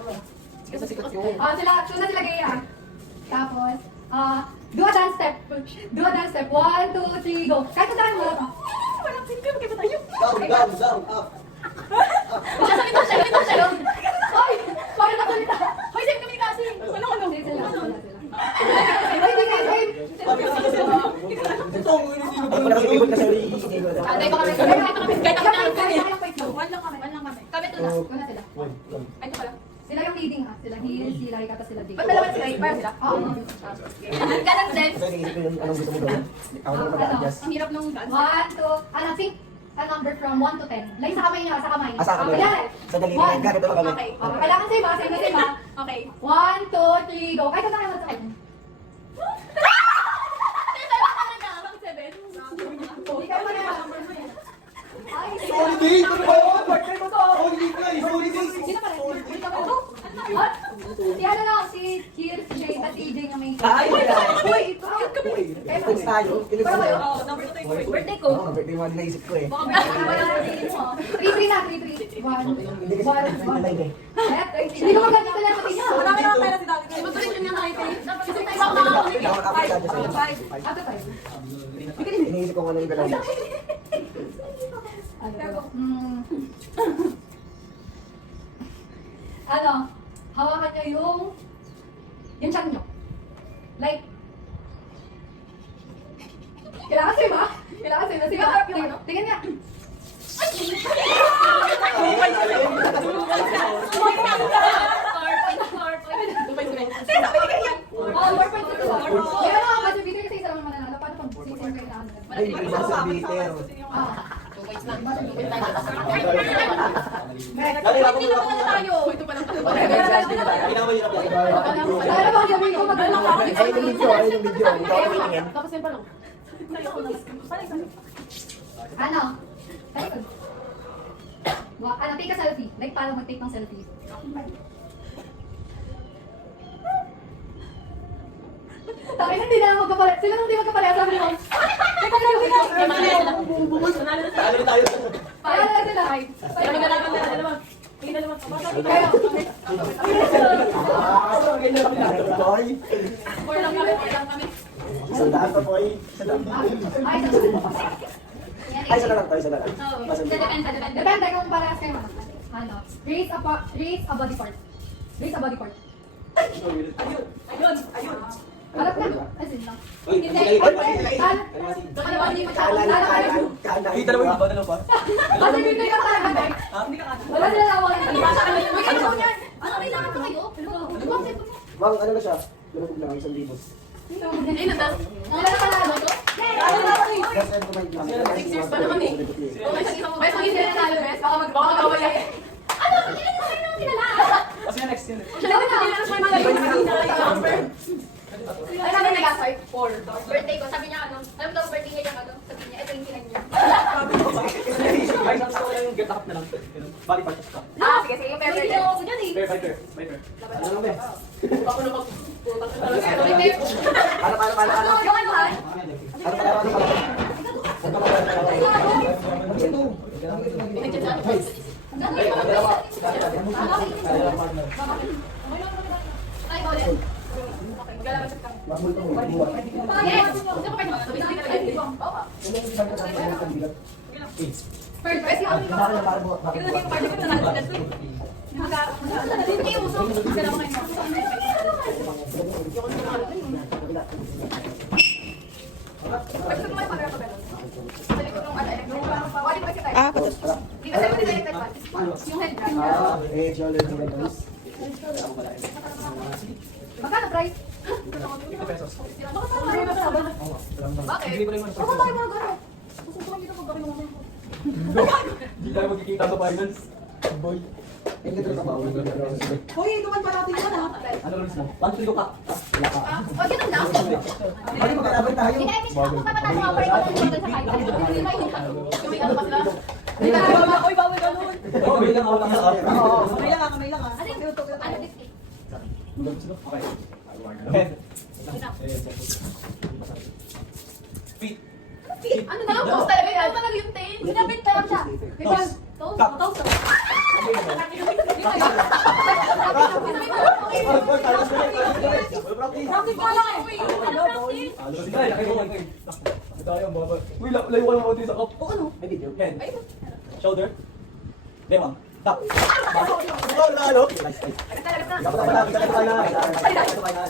lang. Sila gaya. Tapos, do a dance step. Do a dance step. 1, 2, 3, go. Kahit kung saan mo. Walang sige, magkaiba tayo. Down, up. Siya sa minto siya. Hoy! Bakit ako nita? Hoy, same kami kasi. Ano? Sila. Hoy, di kayo same. Ako nakikipot ka sa uli. Tayo pa kami. Kahit ako na. One lang kami. Kami ito na. Una sila. Ay, ito pala. Sila yung leading Sila Hill, sila Ricata, sila Jake. Ba't dalawa sila? Parang sila? Oo. Ang ganang dance. Kasi naisip ko yung anong gusto mo gawin. Ako na mag-a-adjust. Ang hirap nung dance. 1, 2, think a number from 1 to 10. Like sa kamay niyo, sa kamay. Sa kamay. Ayan. Sa daliri. Ganito lang kami. Okay. Kailangan same ha? Okay. 1, 2, 3, go. Kahit kung saan sa akin. Hindi kayo manahal. Ay, Solid days! Ano ba yun? Solid days! Solid days! sino pa rin? What? Si ano lang, si Hill, si Jay, at si EJ na may... Ay, wala. Uy, ikaw. Thanks tayo. Kilig ko. Birthday ko. Oo, birthday mo naisip ko eh. 3-3 na, 3-3. 1. Hindi kasi pinatay eh. Hindi ko maganda ko lang pati niya. Marami naman pera si David. Matuloy ko niya kahit eh. After 5. Iniisip ko kung ano yung galaw niya. Ano, hawakan niyo yung chan niyo. Like, kailangan sa'yo ba? Kailangan sa'yo. Sige, harap yung ano. Tingnan niya. Ay, iba sa bitter. Ay, yung video. Ikaw ang tingin. Ano? Take a selfie. Like, parang mag-take ng selfie. Tapos hindi na lang magkapalit. Sila nang di magkapalit. Sabi nila, teka lang, hindi na. Ano tayo? Paano na sila? Kayo. Boy. Isang daan pa, boy. Isang daan. Ay, isa na lang. Depende kung parehas kayo. Ano? Raise a body part. Raise a body part. Harap ka. Asin lang. Hindi. Kita naman yung dalawa pa. Kasi hindi ka talaga. Wala sila lawan. Ano kailangan ko kayo? Mang, ano na siya? Lumabog lang, 1,000. Wala na pala ano to? Just send to my email. 6 years pa naman eh. Best mag-isip na tayo, best. Baka magkawala eh. Ano? Ilan na kayo nang kilala? Kasi next yun. Siya na kilala. Ay, sabi nag-asay? 4. Birthday ko. Sabi niya ano? Alam mo daw birthday niya ano? Sabi niya, ito yung kinan niya. Ay, sabi ko lang yung get up na lang. Body parts ka. Sige. Pero hindi ako dyan eh. Viper. Ano lang, be? Ako na mag... Ano? Yung ano ha? Magkano price? 50 pesos. Bakit? Hindi ko lang yung Ano tayo mga gano'n? Susubukan dito pag gawin mo. Hindi tayo magkikita sa finance. Boy. Hoy, ituman pa natin yan ha. Ano rules mo? 1 kilo ka. Wala ka. Wag yun lang. Ano, magkalaban tayo? Hindi, I mean, ako papatalo nga pa rin ako ng sa kahit. Hindi ba yung ano pa sila? Hindi na, hoy, bawal ganun. Oh, may lang ako lang sa Kamay lang ha. Ano yung ano biscuit? Okay. Head. Feet. Ano na lang? Toast talaga yan. Ano talaga yung tail? Sinabit pa lang siya. Toast? Toast? Toast? Sige, laki mo. Tayo, baba. Uy, layo ka lang konti sa cup. O ano? May video. Hand. Shoulder. Bewang. Tap. Ikaw na, ano? Nice, nice. Ikaw pa na, ikaw pa na.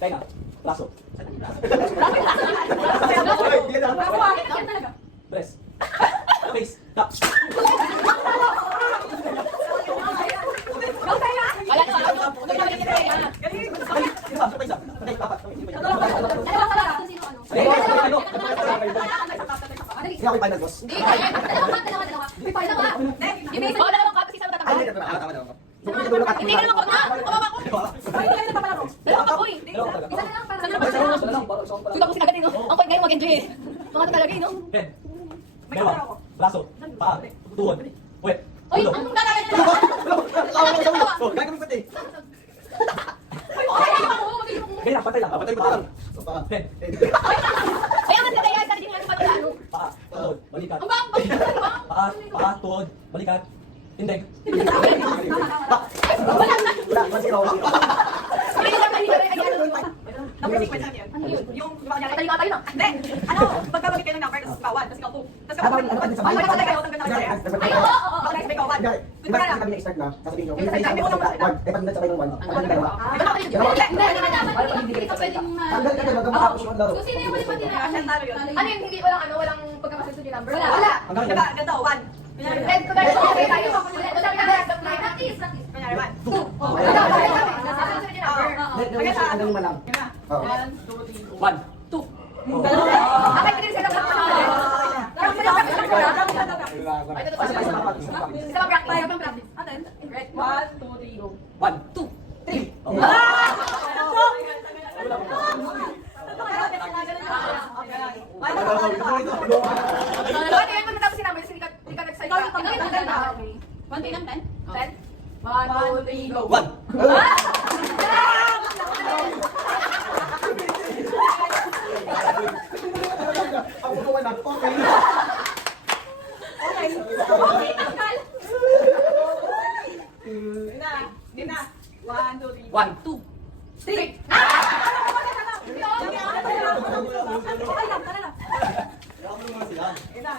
Tayo na. Braso. Press. Face. Tap. Sino ako yung final boss? Hindi ka naman ko na! Kawawa ko! Ay, hindi ka napapala ko! Dalawa ka, boy! Isa na lang, para na lang. Suda ko sinagad, no? Ang point ngayon, mag-enjoy eh. Mga talaga, no? Head. Bewang. Braso. Paa. Tuhod. Puwet. Uy, Ulo. ang gagawin na! Oh, gagawin ko din. Uy, okay, ako, magaling ako. Ganyan, patay lang. Patay lang. Head. Kaya nga nila yan, hindi nga napatala, ano? Paa. Tuhod. Balikat. Ang bang, Paa. Tuhod. Balikat. Indeg. Wala na! Hindi ka naman, hindi ka naman, Number sequence lang yan. ano yun? Yung, di ba, Madali ka tayo, no? Hindi! Ano? Pagkabagit kayo ng number, tapos ikaw 1, tapos ikaw 2. Tapos kapag Ano ba ay, wala talaga kayo, tanggal na kayo. Ay, oo, oo, oo. Bakit ikaw 1? Di ba kami na-start na? Sasabihin nyo. Hindi, hindi mo naman sila. Eh, pag sabay ng 1. Ano ba? Hindi, hindi ka dapat, hindi ka pwedeng Tanggal ka na, matapos yung laro. Kung sino yung mali pati na, Kaya siya talo yun. ano yung hindi, walang pagkakasunod yung number? Wala. Diba, ganito, 1. Red ko tayo, okay tayo. Practice. Kunyari, 1. 2. Hanggang sa hanggang malang. Yun na. Oo. 1. 2. Bakit hindi sila practice? Isa lang practice. Ano yun? 1, 2, 3, go. 1. 2. 3. Ano yan? Kung natapos sinabi, hindi ka nag-sign ka. Ikaw yung tanggal na. 1 lang, 10? 10? 1, 2, 3, go. 1. Ako ko wala. Okay. Yun na. Yun na. 1, 2, 3. 1. 2. 3. Yun na.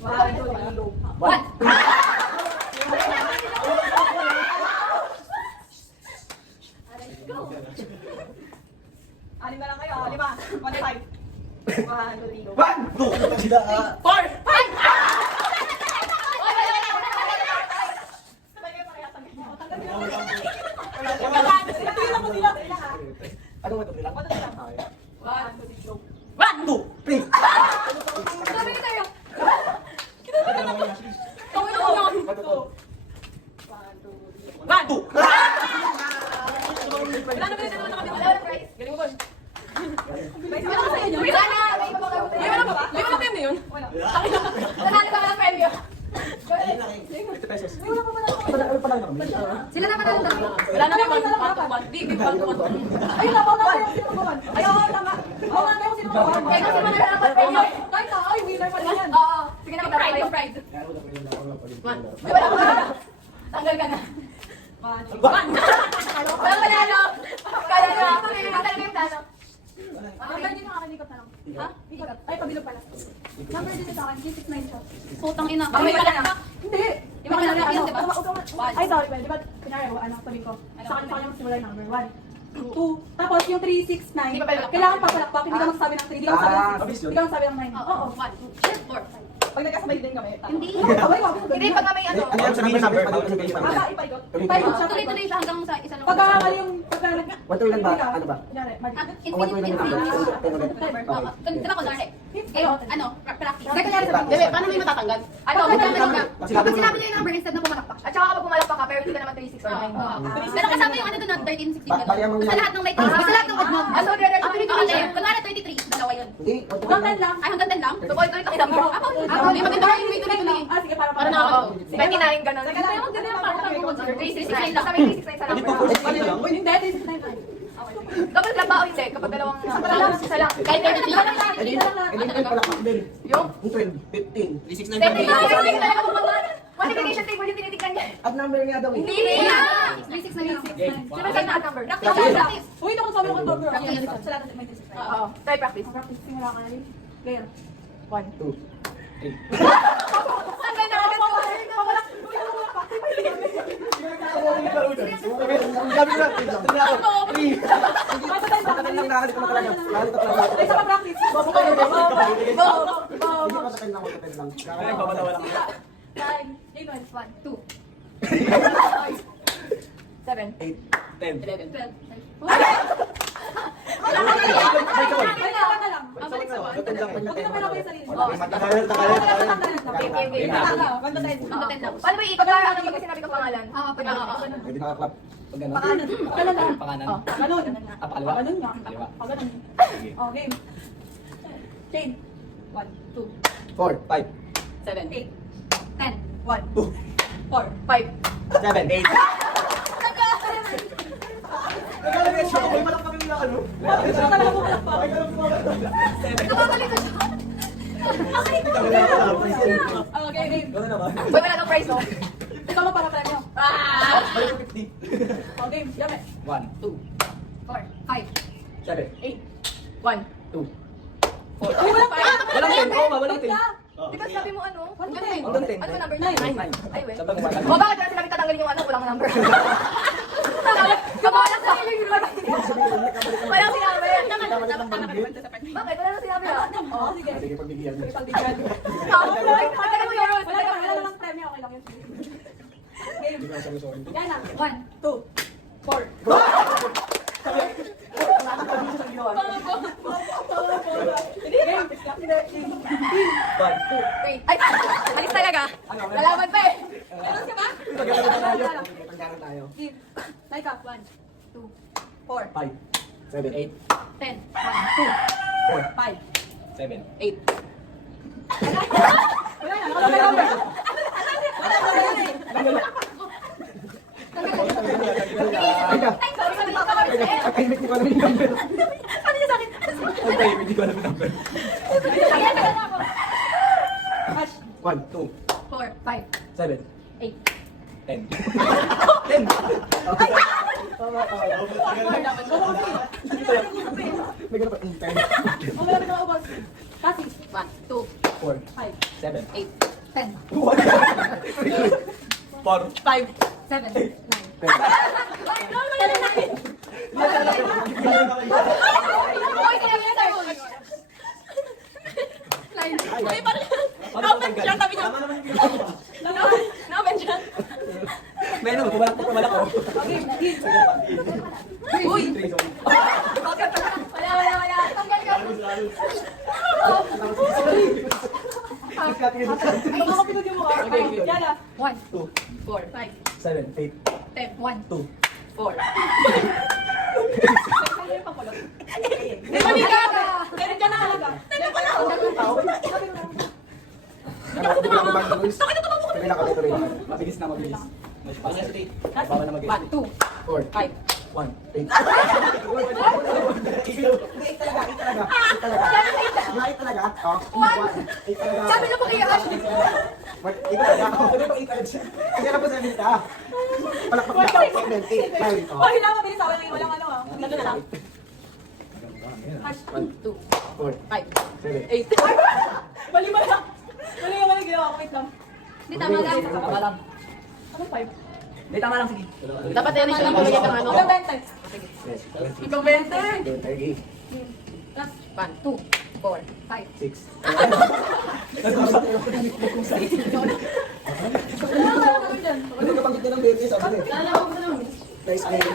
1, 2, 3, go. 1. Anim na lang kayo. 5. 1, 5. 1, 2, 3, go. 1, 2, sila. 4. Ano ba ito? 1, 2, 3, go. 2. 3. Sabi ko tayo. Tawin ako yun. 1. 2. Wala na prize. Wala na prize. Galing mo, boy. Wala ka sa'yo yun. Wala na. May papagawa tayo. Wala pa ba? May mga time na yun. Wala. Nanalo ka ng premyo. 50 pesos. Ano pa lang kami? Sila naman ang dami. Wala na naman. 1, 2, 1. Di, 1, 2, 1. Ayun na, wala na yung sinubukan. Ayun, tama. Wala na yung sinubukan. Kaya kasi manalo ka ng premyo. Ay, ay, winner pa rin yan. Oo. Sige na, mag-pride. Mag-pride. Wala ka. Tanggal ka na. 1, 2, 1. Walang manalo. Kaya na. Talaga yung plano. Hanggang yun nakakalikot na lang. Ha? Ikot. Ay, pabilog pala. Number din sa akin, 669 siya. Putang ina. May pala pala na. Hindi. Yung mga nalala yun, di ba? Ay, sorry, well, di ba, kunyari, ano, sabihin ko, sa kanya magsimula yung number 1, 2, tapos yung 3, 6, 9, Hindi pa pala. kailangan pa palakpak, hindi ka magsabi ng 3, hindi ka magsabi ng Ah, 6, hindi ka magsabi ng 9. Oo. 1, 2, 3, 4. Pag nagkasabay din kami, tama. Hindi. Abay, wag mo. Hindi, pag may ano. Ano yung sabihin ng number? Ipaikot. Ipaikot siya. Tuloy-tuloy siya hanggang sa isa lang. Pagka mali yung, pagka One to ilan ba? Ano ba? Kunyari, mali. Infinite. Diba ko, Zarek? Ano? Practice. Kaya kunyari sabihin ko. Bebe, paano may matatanggal? Ano, magkakaroon ka. Pag sinabi niya yung number instead na pumalakpak. At saka kapag pumalakpak ka, pero hindi ka naman 36 or 9. Pero kasama yung ano doon, 13, 16 ka Basta Basta lahat ng light basta lahat ng odd mo. So, tuloy-tuloy siya. Kunwari 23, dalawa yun. Hindi. Hanggang 10 lang. Ay, hanggang 10 lang? So, tuloy-tuloy ka number. Ako, May maganda yung tuloy-tuloy. Ah, sige, para Para nakaka- 29, ganun. Sige lang, ganun, para consider. 369 lang. Kami 369 sa Hindi number. po, first ano lang? Hindi, 369. Double club ba o hindi? Kapag dalawang... Isa lang. Kahit 30 lang. Hindi pala kakabel. Yung? 12, 15. 369 30 lang. Multiplication table yung tinitignan niya. At number nga daw eh. Hindi na! 369. Siyempre saan na number? Practice. Uy, ito kung sabi ko kung number. Sa lahat may 369. Oo. Try practice. Practice, simula ka na rin. Gayon. 2, 3. Saan ka na? Sabi ko na, 3. Matagal lang nakalit ko na talaga. Nakalit ko talaga. Ay, sa practice. Bobo kayo. Hindi matagal lang, matagal lang. Ay, babalawa lang. 9, 8, 1, 2, 7, 8, 10. 11, 12. Balik sa 1. Ganun lang. Huwag na pala sarili. Matagal. Game, game, game. One to 10. One to 10 lang. Paano ba ikot lang? Ano pag sinabi ko pangalan? Pwede nakaklap. Pag gano'n. Pakanan. Pakanan lang. Pakanan. Ganun. Pakaliwa. Ganun nga. Kaliwa. Ganun. Sige. Oh, game. Chain. 1, 2, 4, 5, 7, 8, 10, 1, 2, 4, 5. 7, 8. May malak kami na ano. Bakit ka talaga pumalakpak? Kumabalik ko siya. Okay, game. Gano'n naman. Boy, wala nang prize, no? Ikaw mo para premyo. Ah! Balik ko 50. Oh, game. Yame. 1, 2, 4, 5, 7, 8, 1, 2. 4, Ay, walang 5. Walang 10. Oo, walang 10. Di ba sabi mo ano? One to Ganun. 10. Hanggang 10. Ano ba number? 9. 9. Ay, wait. Sabi ko ba? O bakit na sinabi tatanggalin yung ano? Walang number. Kabalas ka. Walang sinabi. Bakit? Wala nang sinabi ah. Oh, sige. Sige, pagbigyan. Pagbigyan. Patagal mo yun. Wala lang premyo. Okay lang yun. Game. Yan na. 1, 2, 4. Game. 3. Ay, alis talaga. Lalaban pa eh. Meron ka ba? Pagkaran tayo. Game. Laika. 1, 2, 4, 5, 7, 8, 10, 1, 5. 7, 8. Wala na. Wala na number. Ay, sorry, sorry. Ay, hindi ko alam yung number. Ano niya sa akin? Okay, hindi ko alam yung number. Ayan, tagal na ako. Hash. 1, 2, 4, 5, 7, 8. 10. 10. May ganun pa. 10. Oh, malapit na maubos. Kasi. 1, 2, 4, 5. 7, 8, 10, 4, 5, 7, 9. Hoy, kaya mo na tayo. Line. Ay, parang naman siya, sabi niya. Naman siya. Meron, kumalak ko, kumalak ko. Uy! Wala. Tanggal ka. Ay, makapinod yung mukha. Yan na. 1, 2, 4, 5, 7, 8, 10, 1, 2. 4. May pamilya ka. Meron ka na halaga. Sige na kami tuloy. Mabilis na, mabilis. Bawal na mag-guess. 1, 2, 4, 5. 1, 8. Eight talaga. Oh. Sabi na po kay Ash. Eight talaga. Sige na po sa minta. Palakpak na. Segment 8, 9. Oh, hilang mabilis ako. Walang ano ah. Ganun na lang. Hash. 1, 2, 4, 5, 7, 8. Mali ba lang? Mali ginawa. Wait lang. Hindi tama lang. Tama lang. Anong 5? Hindi, tama lang, sige. Dapat yan siya nabigay ng ano. Ilang 20? Ikaw 20. 30. Last. 1, 2, 4, 5. 6. Ano ka lang dyan? Ano ka pang ng baby? Sabi niya. Lalaman ko na lang. Nice, nice.